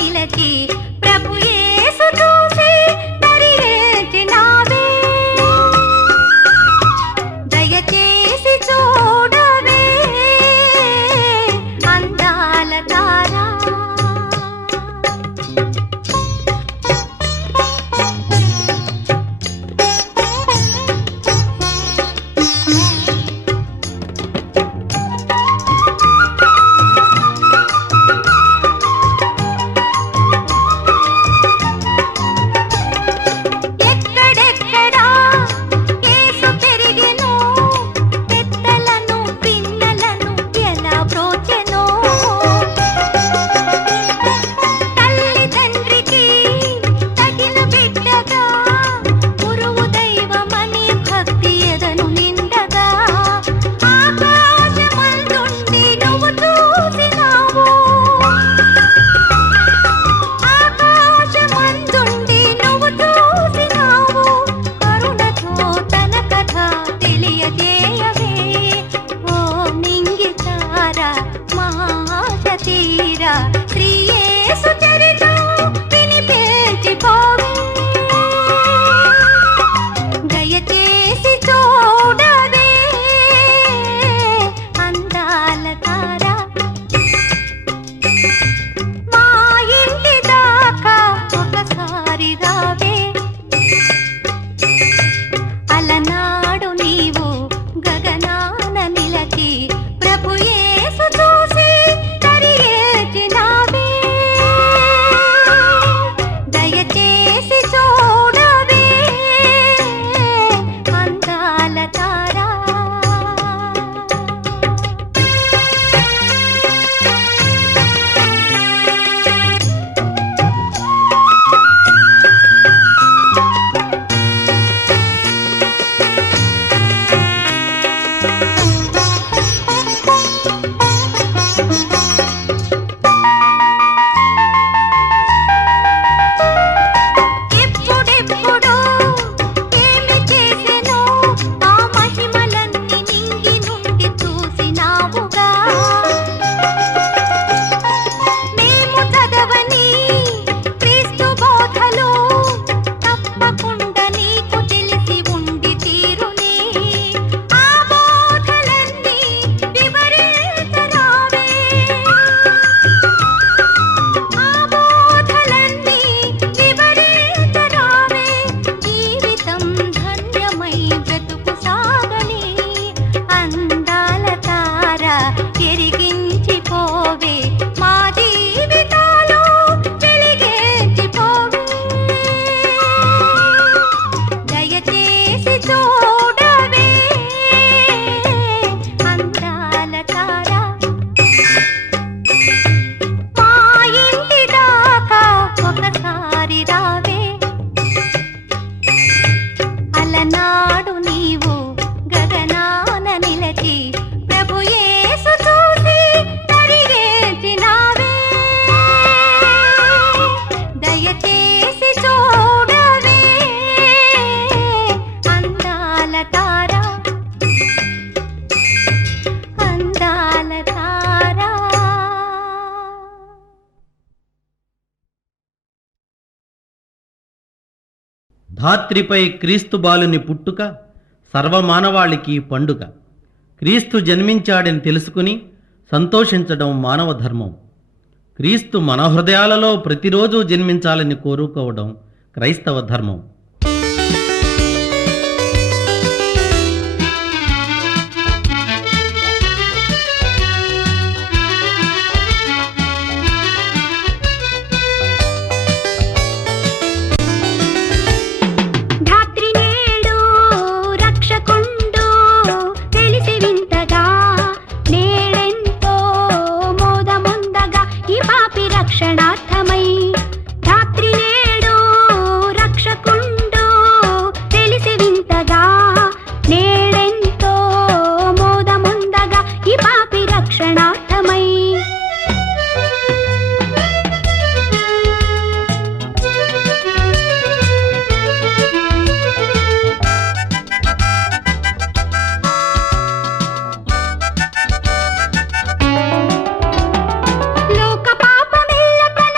నిలచి ప్రభు యేసు చూసి దరిచేర్చినావే. దయచేసి చూడవే అందాల తారా. ధాత్రిపై క్రీస్తు బాలుని పుట్టుక సర్వమానవాళికి పండుగ. క్రీస్తు జన్మించాడని తెలుసుకుని సంతోషించడం మానవ ధర్మం. క్రీస్తు మన హృదయాలలో ప్రతిరోజు జన్మించాలని కోరుకోవడం క్రైస్తవ ధర్మం. లోక పాపమెల్ల తన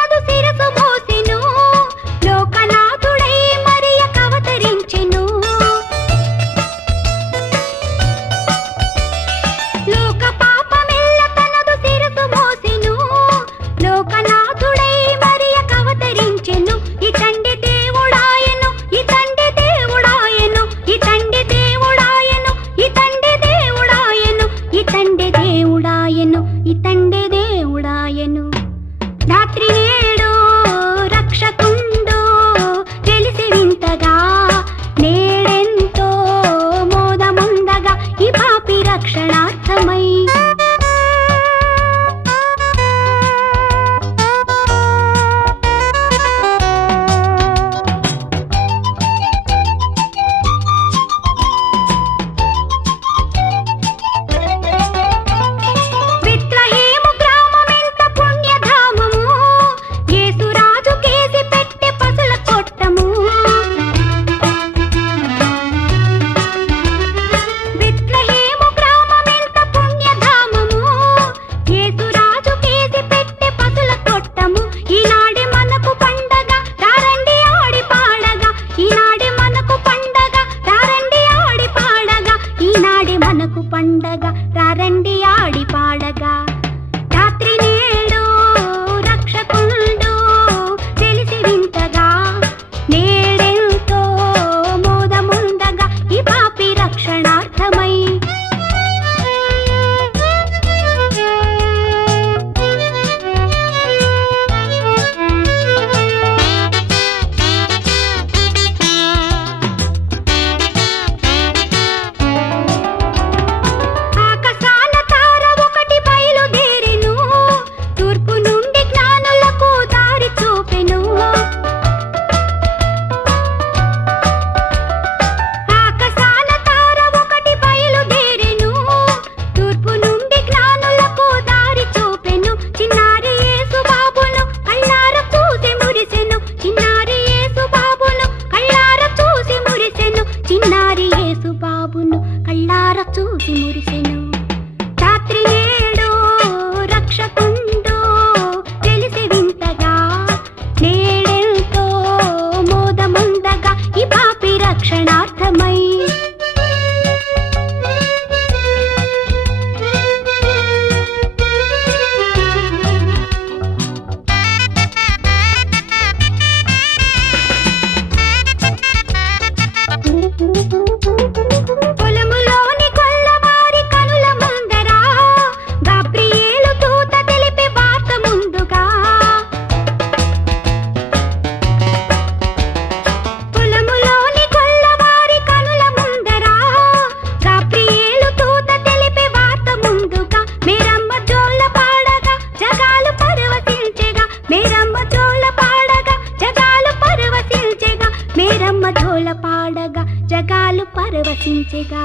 ప్రవేశించెగా.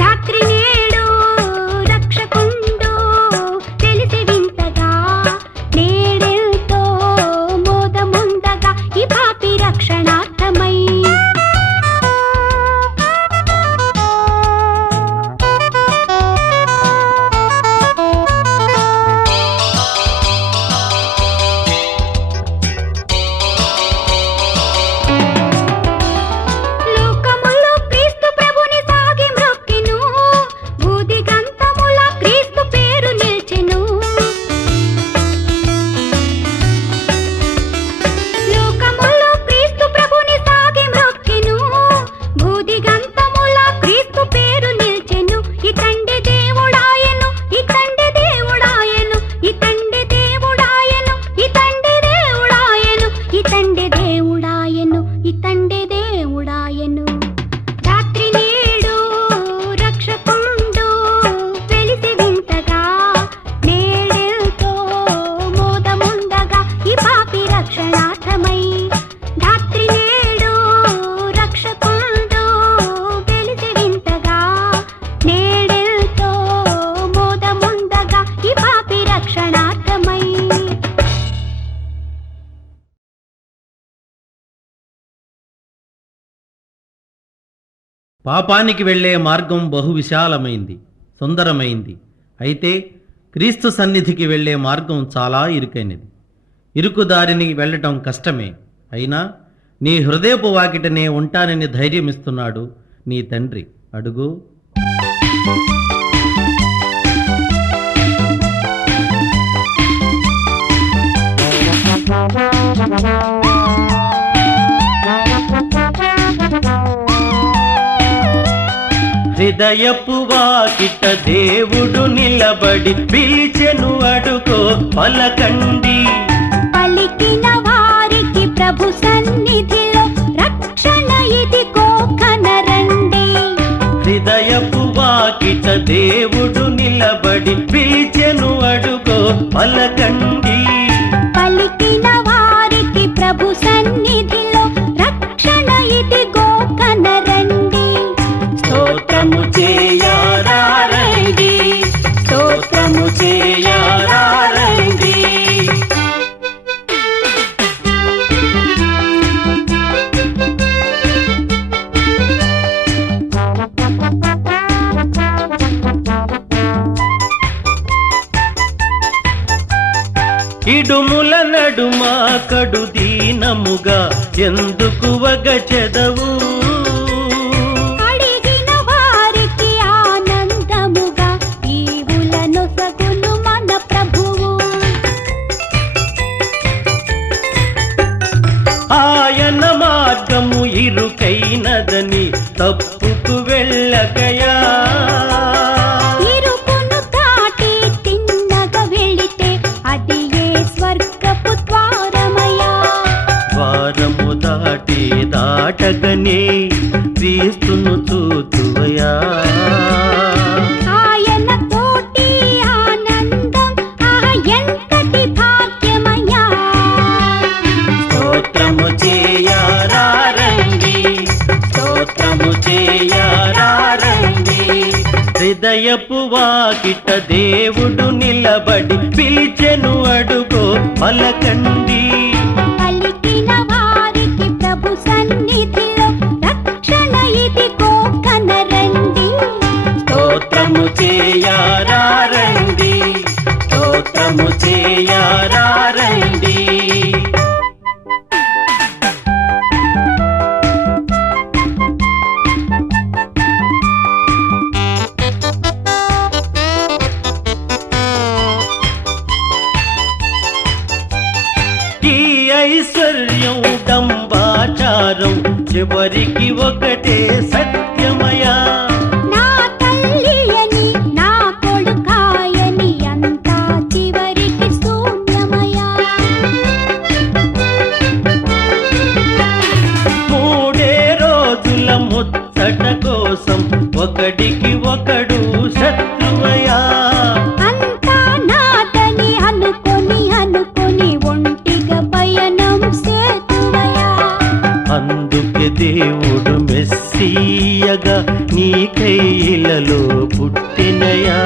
రాత్రి నేడు రక్షకుండు తెలిసి వింతగా, నేడెంతో మోదముందగా ఈ పాపి రక్షణార్థమై. లోకములో క్రీస్తు ప్రభుని సాగి మ్రొక్కెను, బూదిగంతముల క్రీస్తు పేరు నిల్చెను. లోకములో క్రీస్తు ప్రభుని సాగి మ్రొక్కెను, బూదిగంతముల క్రీస్తు పేరు నిల్చెను. ఇతండి దేవుడాయను, ఇతండి దేవుడాయను, ఇతండి దేవుడాయను, ఇతండి దేవుడాయను, ఇతండి దేవుడాయను, ఇతండి దేవుడాయను. రాత్రి నేడు రక్షకుండు వెలిసి వింతగా, నేడెంతో మోదముందగా ఈ పాపి రక్షణార్థమై. రాత్రి నేడు రక్షకుండు వెలిసి వింతగా, నేడెంతో మోదముందగా ఈ పాపి రక్షణార్థమై. పాపానికి వెళ్ళే మార్గం బహు విశాలమైంది, సుందరమైంది. అయితే క్రీస్తు సన్నిధికి వెళ్ళే మార్గం చాలా ఇరుకైనది. ఇరుకు దారిని వెళ్ళటం కష్టమే. అయినా నీ హృదయపు వాకిటనే ఉంటానని ధైర్యమిస్తున్నాడు నీ తండ్రి. అడుగు. హృదయపు వాకిట దేవుడు నిలబడి పిలిచెను, అడుగో పలకండి. పలికిన వారికి ప్రభు సన్నిధిలో రక్షణ ఇదిగో కనరండి. హృదయపు వాకిట దేవుడు నిలబడి పిలిచెను, అడుగో పలకండి. పలికిన వారికి ప్రభు సన్నిధిలో రక్షణ ఇదిగో కనరండి. స్తోత్రము చేయారారండి, స్తోత్రము చేయారారండి. ఇడుముల నడుమ కడు దీనముగా ఎందుకు వగచెదవు? అడిగిన వారికి ఆనందముగా ఈవులనొసగును మన ప్రభువు. ఆయన మార్గము ఇరుకైనదని తప్పుకు వెళ్ళకయా. ఇరుకును దాటి తిన్నగా వెళితే అది ఏ స్వర్గపు ద్వారమయ్యా. ద్వారము దాటి దాటగనే క్రీస్తును చూతువయా. ఆయన తోటి ఆనందం ఎంతటి భాగ్యమయ్యా. స్తోత్రము చేయారారండి, స్తోత్రము చేయారారండి. హృదయపు వాకిట దేవుడు నిలబడి పిలిచెను, అడుగో పలకండి. పలికిన వారికి ప్రభు సన్నిధిలో రక్షణ ఇదిగో కనరండి. స్తోత్రము చేయారారండి, స్తోత్రము చేయారారండి. ఈ ఐశ్వర్యం డంబాచారం చివరికి ఒకటే సత్యమయా. నా తల్లి అని నా కొడుకాయని అంతా చివరికి శూన్యమయ్యా. మూడే రోజుల ముచ్చట కోసం ఒకడికి ఒకడు శత్రువయా. అంతా నాదని అనుకొని అనుకొని ఒంటిగా పయనం సేతువయ్యా. అందుకే దేవుడు మెస్సియ మోయగా నీ కైలలో పుట్టినయా.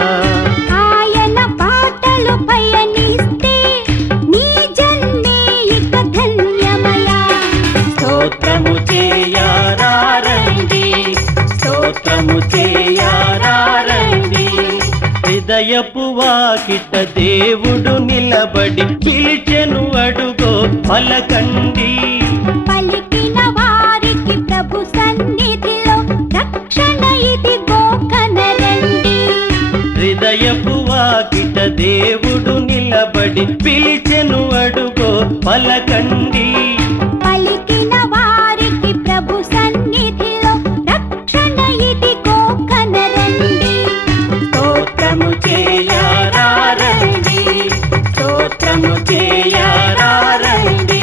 ఆయన పాటలు పయనిస్తే నీ జన్మే ఇక ధన్యమయా. స్తోత్రము చేయారండి, స్తోత్రము చేయారండి. హృదయపు వాకిట దేవుడు నిలబడి పిలిచెను అడుగో పలకండి. పలికిన వారికి ప్రభు సన్నిధిలో రక్షణ ఇదిగో కనరండి. హృదయపు వాకిట దేవుడు నిలబడి పిలిచెను అడుగో పలకండి. పలికిన వారికి ప్రభు సన్నిధిలో రక్షణ ఇదిగో కనరండి. స్తోత్రము చేయారండి, స్తోత్రము చేయారండి,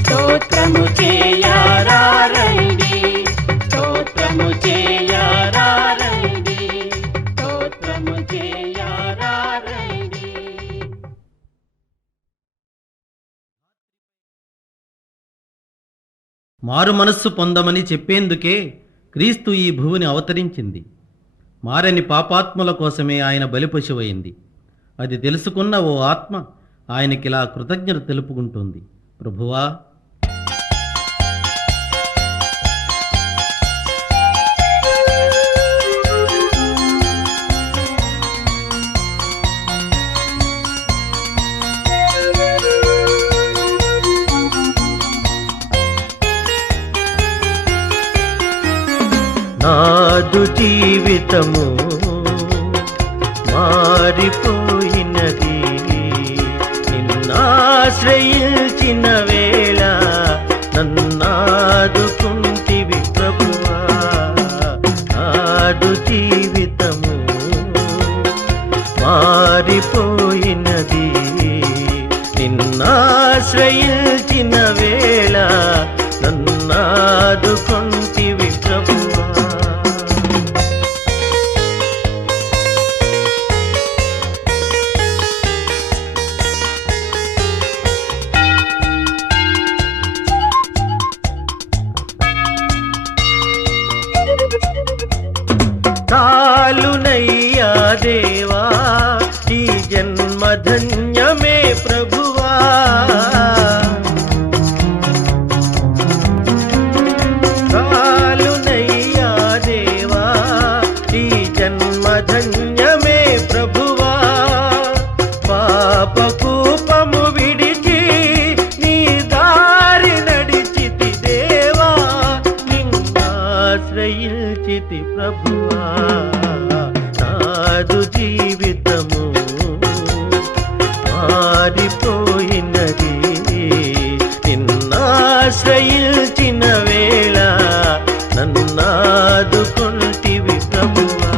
స్తోత్రము చేయారండి, స్తోత్రము చేయారండి, స్తోత్రము చేయారండి. మారు మనస్సు పొందమని చెప్పేందుకే క్రీస్తు ఈ భూమిని అవతరించింది. మారని పాపాత్ముల కోసమే ఆయన బలిపశువైంది. అది తెలుసుకున్న ఓ ఆత్మ ఆయనకిలా కృతజ్ఞత తెలుపుకుంటుంది. ప్రభువా, నాదు జీవితము మారిపోయినది, నిన్నాశ్రయించిన వేళ నన్నాదుకుంటివి ప్రభువా. నాదు జీవితము మారిపోయినది, నిన్నాశ్రయించిన వేళ నన్నాదుకుంటివి ప్రభువా. చాలునయ్యా దేవా ఈ జన్మధన్యమే ప్రభువా. చాలునయ్యా దేవా ఈ జన్మధన్యమే ప్రభువా. పాపకూపము విడిచి నీ దారి నడిచితి దేవా, నిన్నాశ్రయించితి ప్రభువా. నాదు జీవితము మారిపోయినది, నిన్నాశ్రయించిన వేళ నన్నాదుకుంటివి ప్రభువా.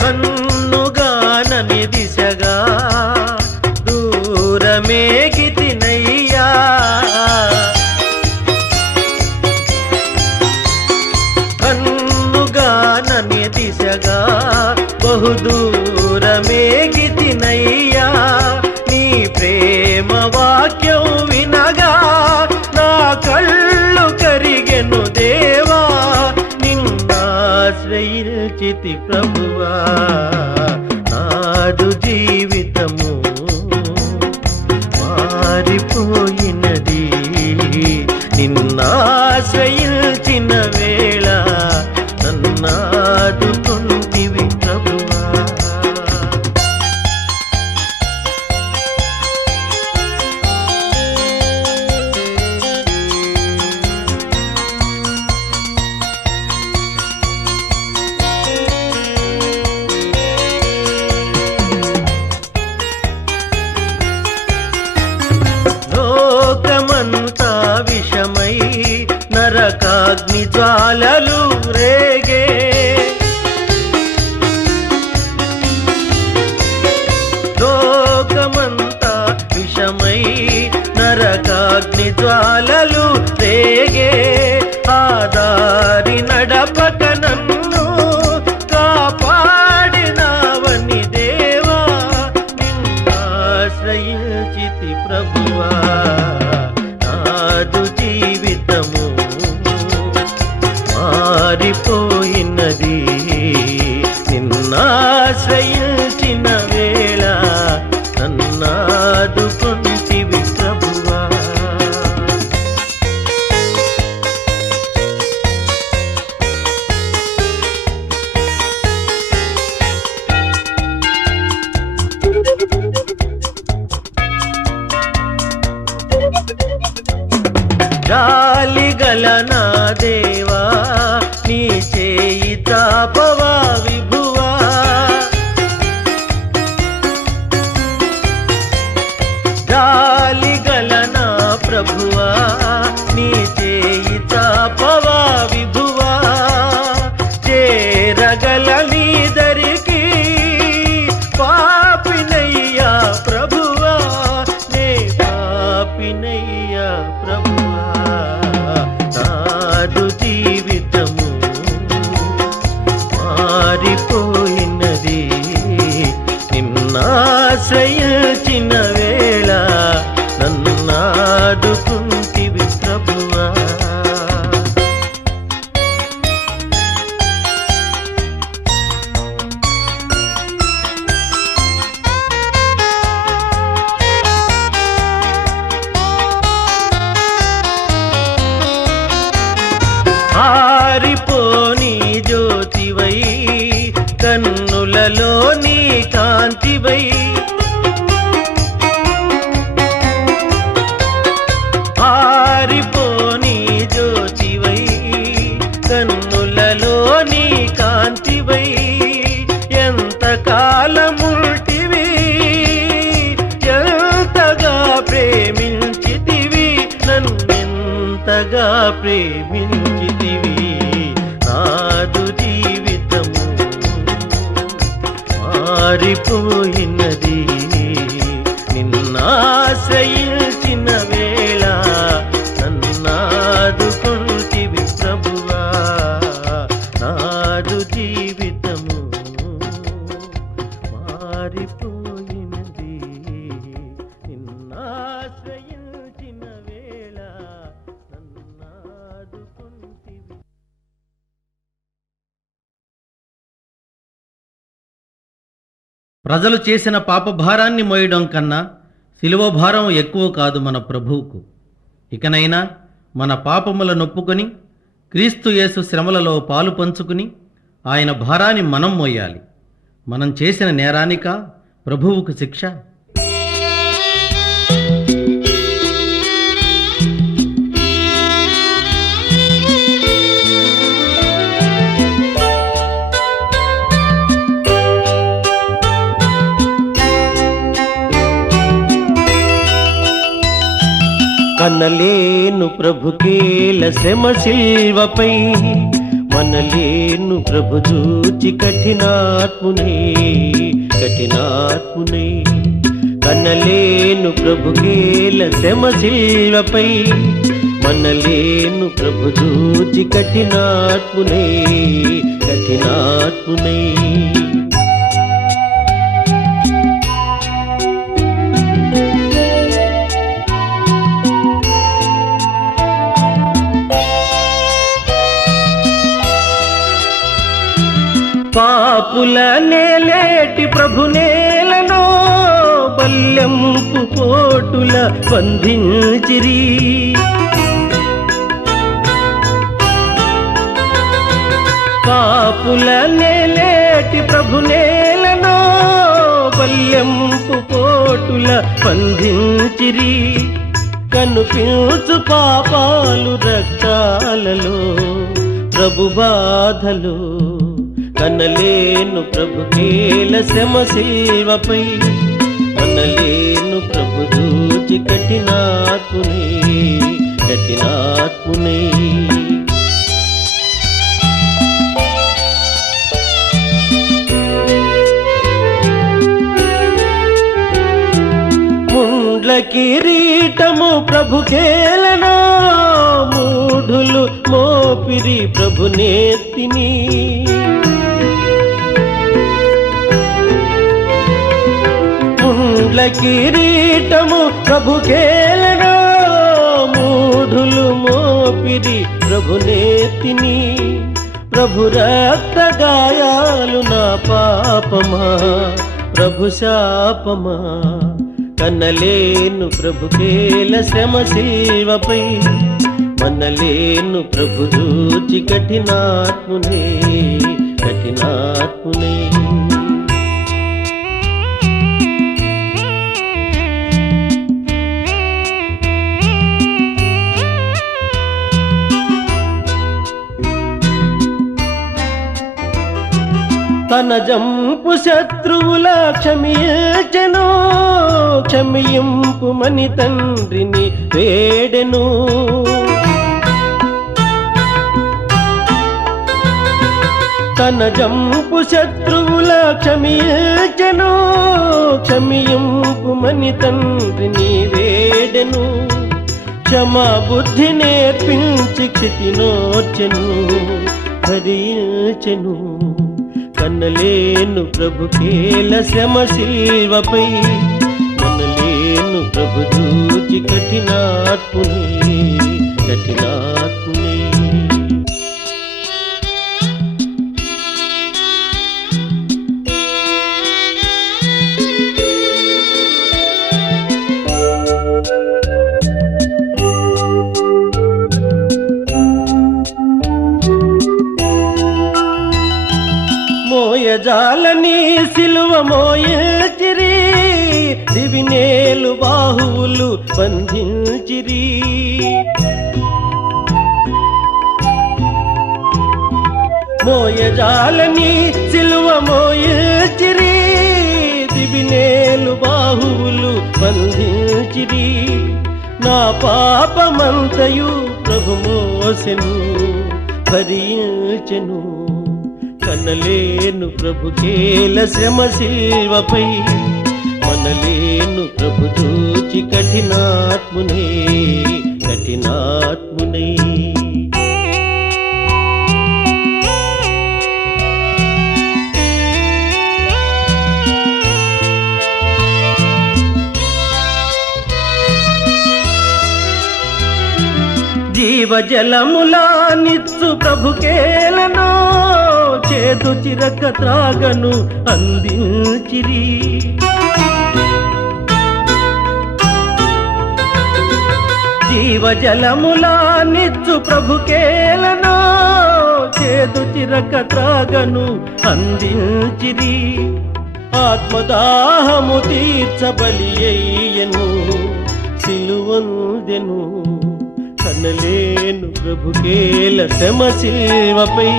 కన్నుగానని దిశగా దూరమేగితినయ్యా. కన్నుగానని దిశగా బహుదూరమేగితినయ్యా. నీ ప్రేమ వాక్యం వినగా నా కళ్ళు కరిగెను దేవా, నిన్నాశ్రయించితి ప్రభువా. నాదు జీవితము మారిపోయినది, నిన్నాశ్రయించిన వేళ నన్నాదుకుంటివి ప్రభువా. లోకమంతా విషమై నరకాగ్ని జ్వాలలు రేగే. లోకమంతా విషమై నరకాగ్ని జ్వాలలు రేగే. ఆదారి నడ ప్రభువా నాదు జీవితము మారిపోయినది నిన్నాశ్రయించిన వేళ నన్నాదుకొంటివి ప్రభువా జాలిగల నా దేవా నీ చేయి తాపవా విభువా జాలిగల నా ప్రభువా నీ చేయి తాపవా విభువా చేరగల నీ దరికి పాపినయ్యా ప్రభువా నే పాపినయ్యా ప్రభువా నాదు జీవితము మారిపోయినది నిన్నాశ్రయించిన వేళ నన్నాదుకుంటివి ప్రభువా ఆరిపోని జ్యోతివై కన్నులలో నీ కాంతివై ఆరిపోని జ్యోతివై కన్నులలో నీ కాంతివై ఎంత కాలముల్టివి ఎంతగా ప్రేమించితివి నన్నెంతగా ప్రేమించితివి నాదు జీవితము మారిపోయినది నిన్నాశ్రయించిన వేళ నన్నాదుకొంటివి ప్రభువా నాదు జీవితము మారిపోయినది నిన్నాశ్రయించిన వేళ నన్నాదుకొంటివి ప్రజలు చేసిన పాపభారాన్ని మోయడం కన్నా శిలువ భారం ఎక్కువ కాదు మన ప్రభువుకు. ఇకనైనా మన పాపముల నొప్పుకొని క్రీస్తు యేసు శ్రమలలో పాలు పంచుకుని ఆయన భారాన్ని మనం మోయాలి. మనం చేసిన నేరానిక ప్రభువుకు శిక్ష? కనలేను ప్రభుకేల శ్రమ శిల్వపై మనలేను ప్రభు చూచి కఠినాత్మునే కనలేను ప్రభుకేల శ్రమ శిల్వపై మనలేను ప్రభు చూచి కఠినాత్మునే పాపుల నేలేటి ప్రభు నేలను బల్యంపు పోటుల బంధించిరి పాపుల నేలేటి ప్రభు నేలను బల్యంపు పోటుల బంధించిరి కనుపించు పాపాలు రక్తాలలో ప్రభు బాధలు కనలేను ప్రభుకేల శ్రమ శిల్వపై మనలేను ప్రభు చూచి కఠినాత్మునే ముండ్ల కిరీటము ప్రభుకేలనో మూఢులు మోపిరి ప్రభు నేత్తిని కండ్ల కిరీటము ప్రభుకేలనో మూఢులు మోపిరి ప్రభునేతిని ప్రభు రక్త గాయాలు నా పాపమా ప్రభు శాపమా కన్నలేను ప్రభుకేల శ్రమ శిల్వపై మనలేను ప్రభు దూచి కఠినాత్మునే కఠినాత్మునే తన జంపు శత్రువుల క్షమించెను క్షమింపుమని తండ్రిని వేడెను తన జంపు శత్రువుల క్షమించెను క్షమింపుమని తండ్రిని వేడెను క్షమా బుద్ధి నేర్పించి క్షితినోర్చెను భరించెను కన్నలేను ప్రభుకేల శ్రమ శిల్వపై మనలేను ప్రభు దూచి కఠినాత్మునే కఠినాత్మునే మోయజాలని సిలువ మోయచిరి దివినేలు బాహువులు బంధించిరి మోయజాలని సిలువ మోయచిరి దివినేలు బాహువులు బంధించిరి నా పాపమంతయు ప్రభు మోసెను భరించెను కన్నలేను ప్రభుకేల శ్రమ శిల్వపై మనలేను ప్రభు దూచి కఠినాత్మునే కఠినాత్మునే జీవజలములా నిత్సు ప్రభుకేలనో చేదు చిరక త్రాగను అందించిరి జీవజలములా నిత్సు ప్రభుకేలనో చేదు చిరక త్రాగను అందించిరి ఆత్మదాహము తీర్చబలి అయ్యను సిలువందెను కన్నలేను ప్రభుకేల శ్రమ శిల్వపై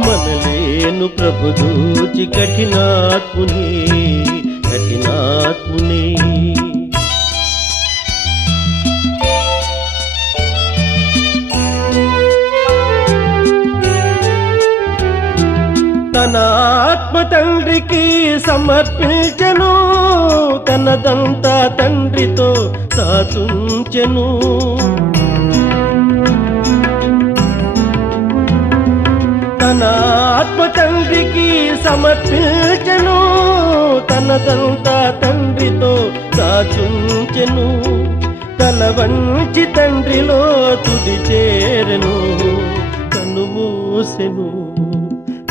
మనలేను ప్రభు దూచి కఠినాత్మునే కఠినాత్మునే తన ఆత్మ తండ్రికి సమర్పించెను తనదంతా తండ్రితో సాచుంచెను తన ఆత్మ తండ్రికి సమర్పించెను తనదంతా తండ్రితో దాచుంచెను తల వంచి తండ్రిలో తుది చేరెను కనుమూసెను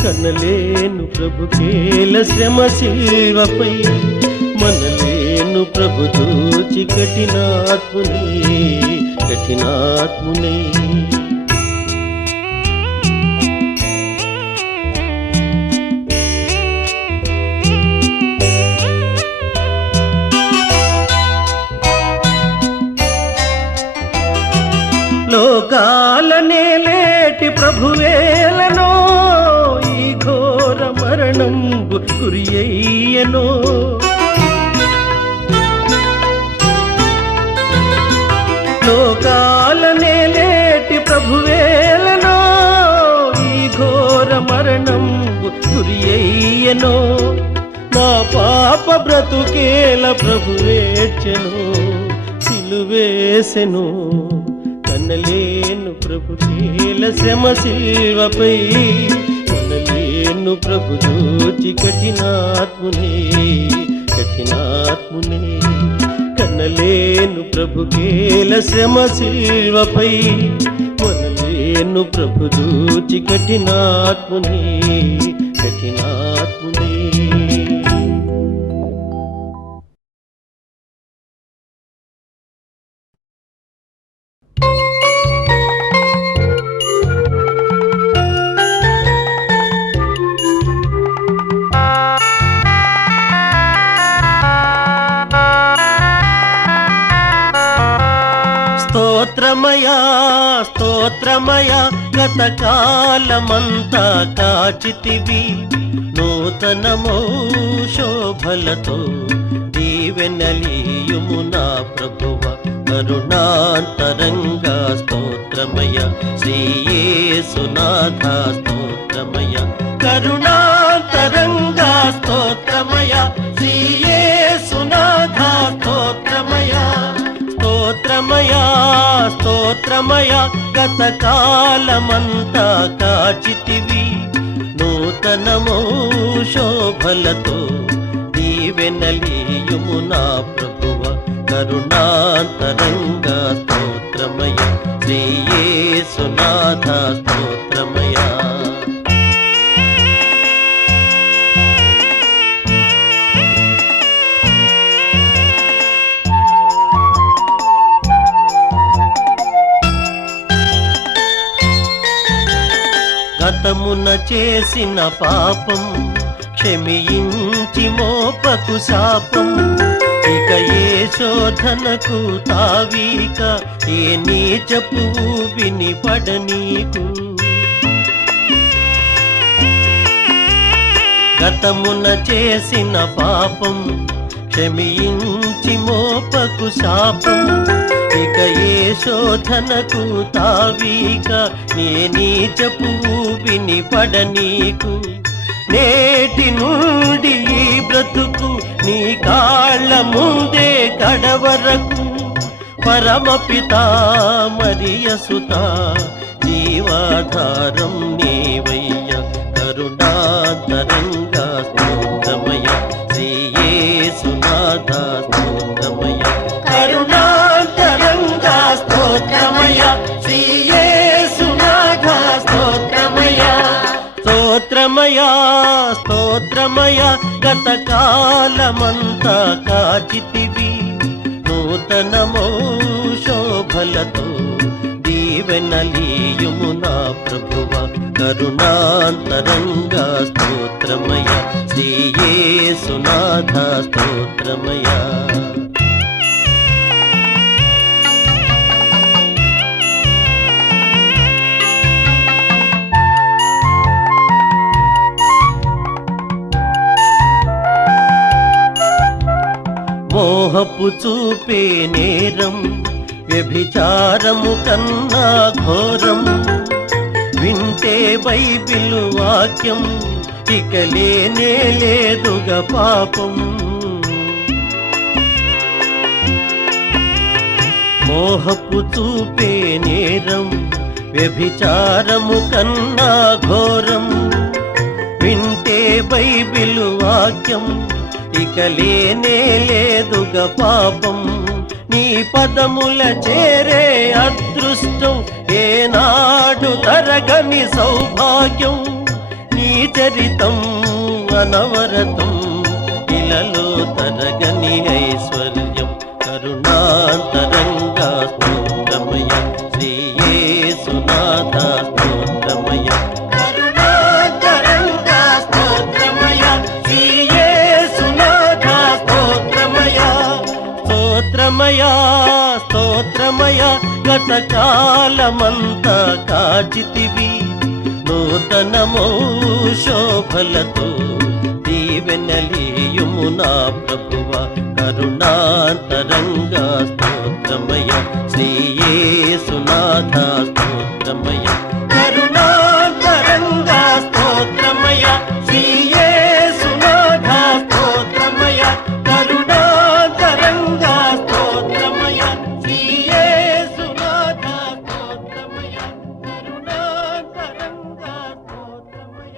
కనలేను ప్రభుకేల శ్రమ శిల్వపై మనలేను ప్రభు దూచి కఠినాత్మునే కఠినాత్మునే లోకాలనే లేటి ప్రభువేలనో ఈ ఘోర మరణంబు గురియయ్యనో లోకాలనే లేటి ప్రభువేలనో ఈ ఘోర మరణంబు గురియయ్యనో నా పాప బ్రతుకేల ప్రభువేర్చెను సిలువేసెను కనలేను ప్రభుకేల శ్రమ శిల్వపై మనలేను ప్రభు దూచి కఠినాత్మునే కఠినాత్మునే కన్నలేను ప్రభుకేల శ్రమ శిల్వపై మనలేను ప్రభు దూచి కఠినాత్మునే కఠినాత్మునే స్తోత్రమయా స్తోత్రమయా గతకాలమంతా కాచితివి నూతనమో శోభలతో దీవెనలీయుము నా ప్రభువ కరుణాంతరంగా స్తోత్రమయ శ్రీయేసునాథ స్తోత్రమయ కరుణాంతరంగా స్తోత్రమయ శ్రీయేసునాథ స్తోత్రమయ స్తోత్రమయా స్తోత్రమయ గతకాలమంతా కాచితివి నూతనమో శోభలతో దీవెనలీయుము నా ప్రభువ కరుణాంతరంగా స్తోత్రమయ శ్రీయేసునాథ స్తోత్రమయ గతమున చేసిన పాపం క్షమించి మోపకు శాపం ఇక ఏ శోధనకు తావీక ఏ నీచపు విని పడనీకు గతమున చేసిన పాపం క్షమించి మోపకు శాపం ఇక ఏ శోధనకు తావీక నే నీచపు విని పడనీకు నేటి నుండి ఈ బ్రతుకు నీ కాళ్ళ ముందే కడవరకు పరమపిత మరియసుత జీవాధారం నీవయ్య కరుణాంతరంగా స్తోత్రమయ శ్రీయేసునాథ స్తోత్రమయ కరుణాంతరంగా స్తోత్రమయ శ్రీయేసునాథ స్తోత్రమయ స్తోత్రమయ స్తోత్రమయ గతకాలమంతా కాచితివి నూతనమో శోభలతో దీవెనలీయుము నా ప్రభువ కరుణాంతరంగా స్తోత్రమయ శ్రీయేసునాథ స్తోత్రమయ మోహపు చూపే నేరం వ్యభిచారము కన్నా ఘోరం వింటే బైబిలు వాక్యం ఇక లేనే లేదుగా పాపం మోహపు చూపే నేరం వ్యభిచారము కన్నా ఘోరం వింటే బైబిలు వాక్యం ఇక లేనే లేదుగా పాపం నీ పదముల చేరే అదృష్టం ఏనాడు తరగని సౌభాగ్యం నీ చరితం అనవరతం ఇలలో తరగని ఐశ్వర్యం కరుణాంతరంగా స్తోత్రమయ శ్రీయేసునాథ స్తోత్రమయ కరుణాంతరంగా స్తోత్రమయ శ్రీయేసునాథ స్తోత్రమయ స్తోత్రమయ స్తోత్రమయ గతకాలమంతా కాచితివి నూతనమో శోభలతో దీవెనలీయుము నా ప్రభువ కరుణాంతరంగా స్తోత్రమయ శ్రీయేసునాథ స్తోత్రమయ కరుణాంతరంగా స్తోత్రమయ శ్రీయేసునాథ స్తోత్రమయ కరుణాంతరంగా స్తోత్రమయ శ్రీయేసునాథ స్తోత్రమయ కరుణాంతరంగా స్తోత్రమయ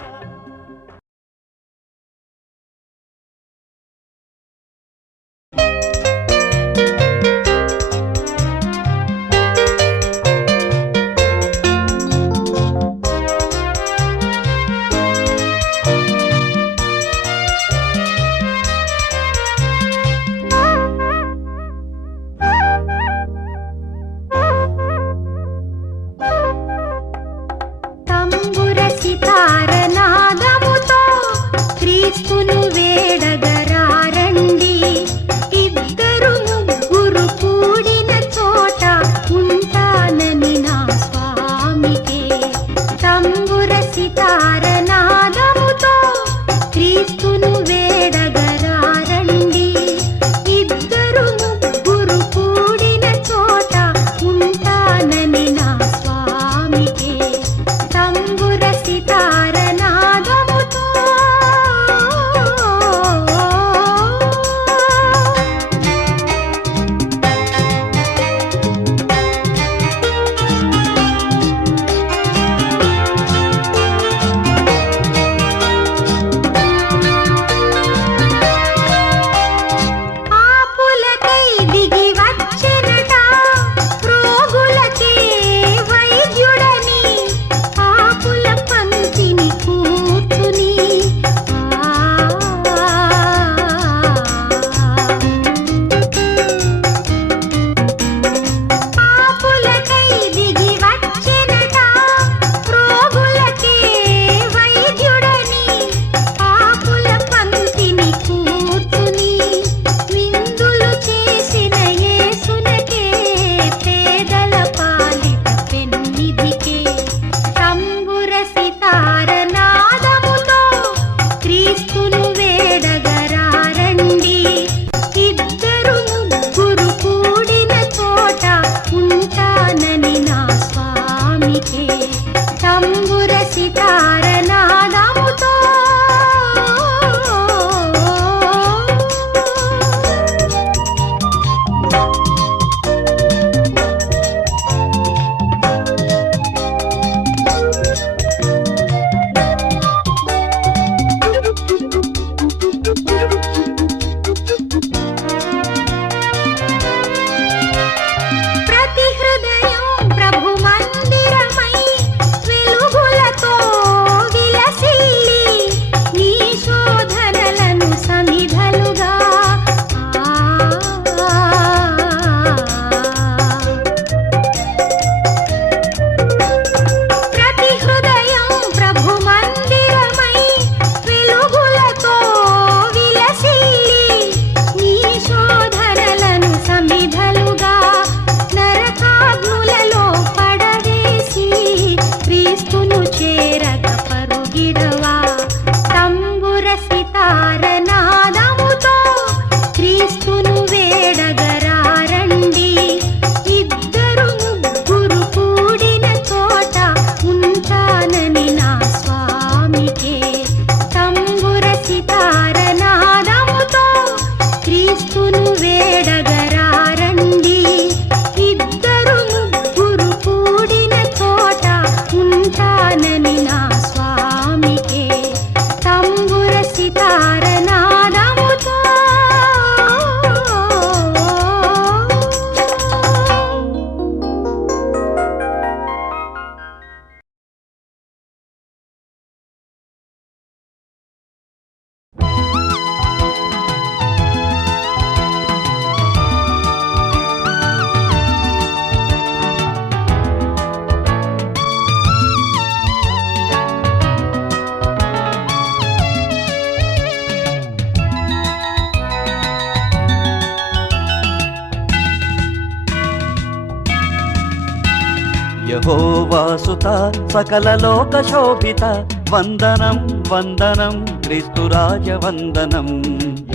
యెహోవాసుత సకల లోక శోభిత వందనం వందనం క్రీస్తురాజ వందనం.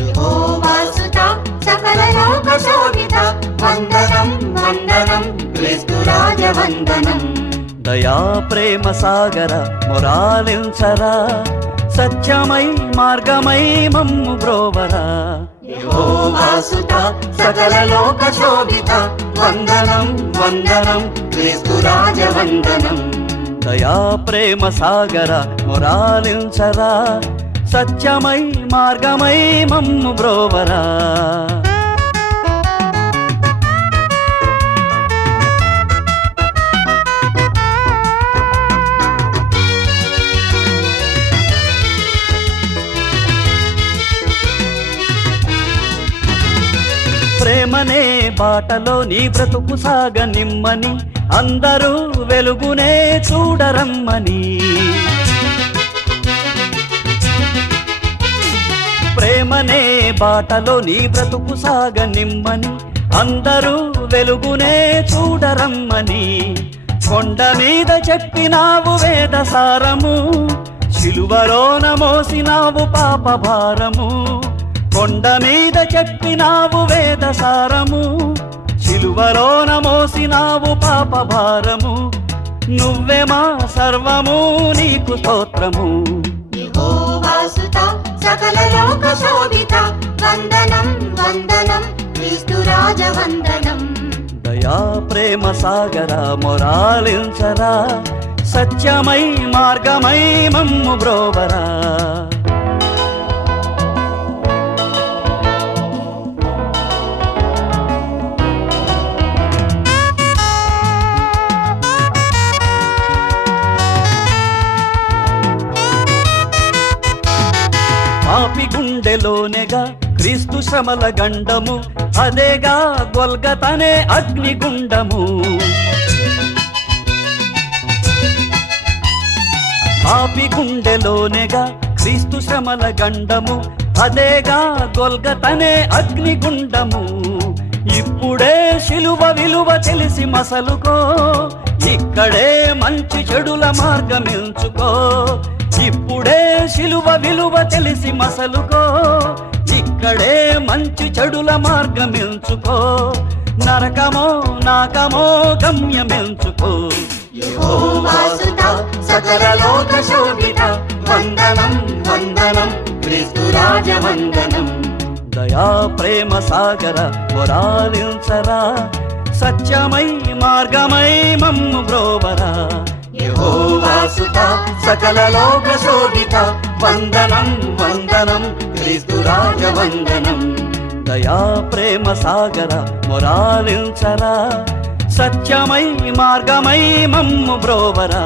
యెహోవాసుత సకల లోక శోభిత వందనం వందనం క్రీస్తురాజ వందనం. దయా ప్రేమ సాగర మొరాలించరా సత్యమై మార్గమై మమ్ము బ్రోవరా. యెహోవాసుత సకల లోక శోభిత వందనం వందనం క్రీస్తురాజ వందనం. దయా ప్రేమ సాగర మొరాలించరా సత్యమై మార్గమై మమ్ము బ్రోవరా. ప్రేమనే బాటలో నీ బ్రతుకు సాగనిమ్మని అందరూ వెలుగునే చూడరమ్మని. ప్రేమనే బాటలో నీ బ్రతుకు సాగనిమ్మని అందరూ వెలుగునే చూడరమ్మని. కొండ మీద చెప్పినావు వేద సారము శిలువలోన మోసినావు పాప భారము. కొండ మీద చెప్పినావు వేద సారము శిలువలోన మోసినావు పాప భారము. నువ్వే మా సర్వము నీకు స్తోత్రము. యెహోవాసుత సకల లోక శోభిత వందనం వందనం క్రీస్తురాజ వందనం. దయా ప్రేమ సాగర మొరాలించరా సత్యమై మార్గమై మమ్ము బ్రోవరా. పాపి గుండెలోనేగా క్రీస్తు శ్రమల గండము అదేగా గొల్గతనే అగ్నిగుండము. పాపి గుండెలోనేగా క్రీస్తు శ్రమల గండము అదేగా గొల్గతనే అగ్నిగుండము. ఇప్పుడే శిలువ విలువ తెలిసి మసలుకో ఇక్కడే మంచి చెడుల మార్గమెంచుకో. ఇప్పుడే శిలువ విలువ తెలిసి మసలుకో ఇక్కడే మంచి చెడుల మార్గమెంచుకో. నరకమో నాకమో గమ్యమెంచుకో. యెహోవాసుత సకల లోక శోభిత వందనం వందనం క్రీస్తురాజ వందనం. దయా ప్రేమ సాగర మొరాలించరా సత్యమై మార్గమై మమ్ము బ్రోవరా. యెహోవాసుత సకల లోక శోభిత వందనం వందనం క్రీస్తురాజ వందనం. దయా ప్రేమ సాగర మొరాలించరా సత్యమై మార్గమై మమ్ము బ్రోవరా.